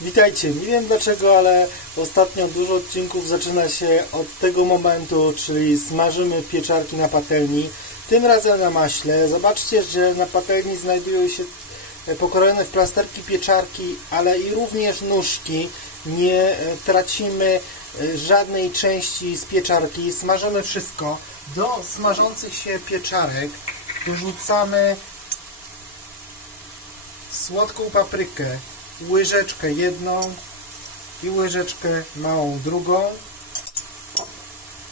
Witajcie. Nie wiem dlaczego, ale ostatnio dużo odcinków zaczyna się od tego momentu, czyli smażymy pieczarki na patelni. Tym razem na maśle. Zobaczcie, że na patelni znajdują się pokrojone w plasterki pieczarki, ale i również nóżki. Nie e, tracimy e, żadnej części z pieczarki. Smażymy wszystko. Do smażących się pieczarek dorzucamy słodką paprykę, łyżeczkę jedną i łyżeczkę małą drugą.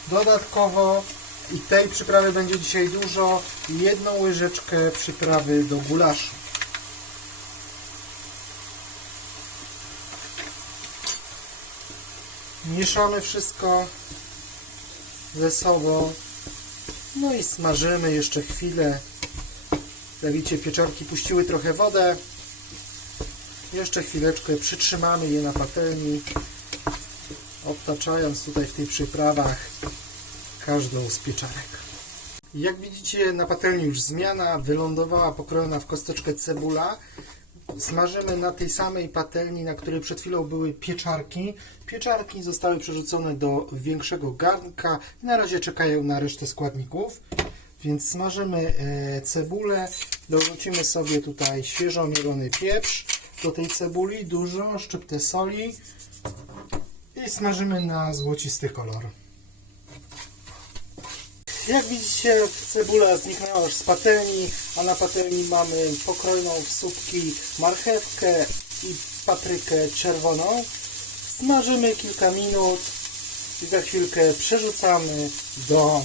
Dodatkowo i tej przyprawy będzie dzisiaj dużo, jedną łyżeczkę przyprawy do gulaszu. Mieszamy wszystko ze sobą. No i smażymy jeszcze chwilę. Jak widzicie, pieczarki puściły trochę wodę. Jeszcze chwileczkę przytrzymamy je na patelni, obtaczając tutaj w tych przyprawach każdą z pieczarek. Jak widzicie, na patelni już zmiana, wylądowała pokrojona w kosteczkę cebula. Smażymy na tej samej patelni, na której przed chwilą były pieczarki. Pieczarki zostały przerzucone do większego garnka i na razie czekają na resztę składników. Więc smażymy e, cebulę, dorzucimy sobie tutaj świeżo mielony pieprz do tej cebuli, dużo, szczyptę soli i smażymy na złocisty kolor. Jak widzicie, cebula zniknęła już z patelni, a na patelni mamy pokrojoną w słupki marchewkę i paprykę czerwoną. Smażymy kilka minut i za chwilkę przerzucamy do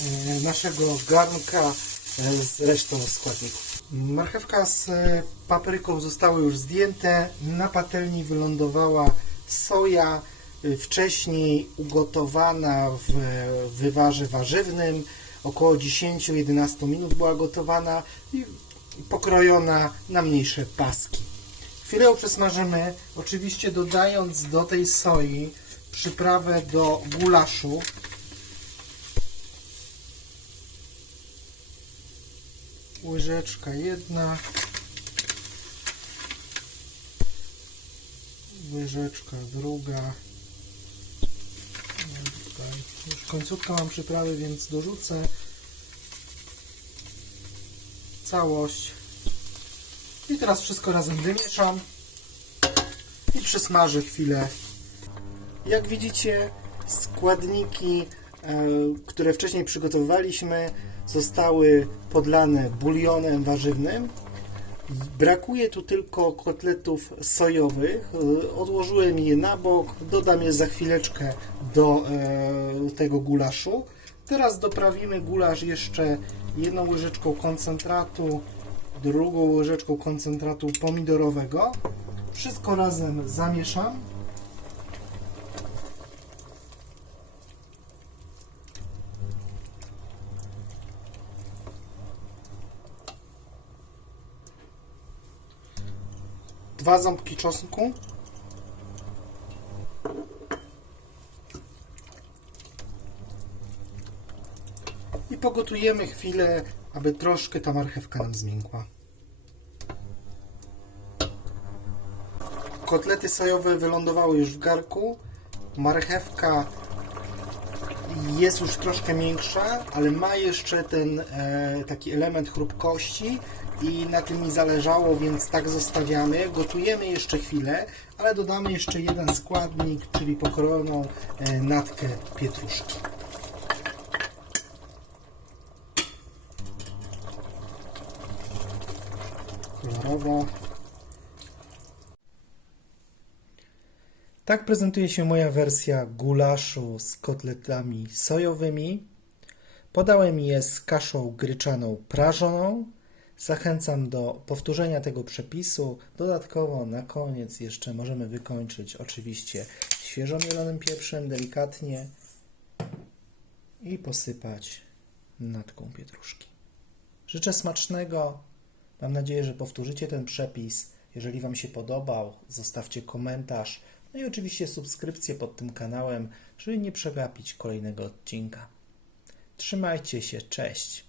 e, naszego garnka e, z resztą składników. Marchewka z e, papryką zostały już zdjęte. Na patelni wylądowała soja y, wcześniej ugotowana w wywarze warzywnym. Około 10-11 minut była gotowana i pokrojona na mniejsze paski. Chwilę przesmażymy, oczywiście dodając do tej soi przyprawę do gulaszu. Łyżeczka jedna. Łyżeczka druga. No Już końcówkę mam przyprawy, więc dorzucę całość. I teraz wszystko razem wymieszam i przysmażę chwilę. Jak widzicie, składniki, e, które wcześniej przygotowywaliśmy, zostały podlane bulionem warzywnym. Brakuje tu tylko kotletów sojowych. Odłożyłem je na bok, dodam je za chwileczkę do e, tego gulaszu. Teraz doprawimy gulasz jeszcze jedną łyżeczką koncentratu, drugą łyżeczką koncentratu pomidorowego. Wszystko razem zamieszam. Dwa ząbki czosnku. I pogotujemy chwilę, aby troszkę ta marchewka nam zmiękła. Kotlety sojowe wylądowały już w garku. Marchewka jest już troszkę miększa, ale ma jeszcze ten e, taki element chrupkości i na tym mi zależało, więc tak zostawiamy. Gotujemy jeszcze chwilę, ale dodamy jeszcze jeden składnik, czyli pokrojoną e, natkę pietruszki. Kolorowa. Tak prezentuje się moja wersja gulaszu z kotletami sojowymi. Podałem je z kaszą gryczaną prażoną. Zachęcam do powtórzenia tego przepisu. Dodatkowo na koniec jeszcze możemy wykończyć oczywiście świeżo mielonym pieprzem delikatnie i posypać natką pietruszki. Życzę smacznego. Mam nadzieję, że powtórzycie ten przepis. Jeżeli Wam się podobał, zostawcie komentarz. No i oczywiście subskrypcję pod tym kanałem, żeby nie przegapić kolejnego odcinka. Trzymajcie się, cześć.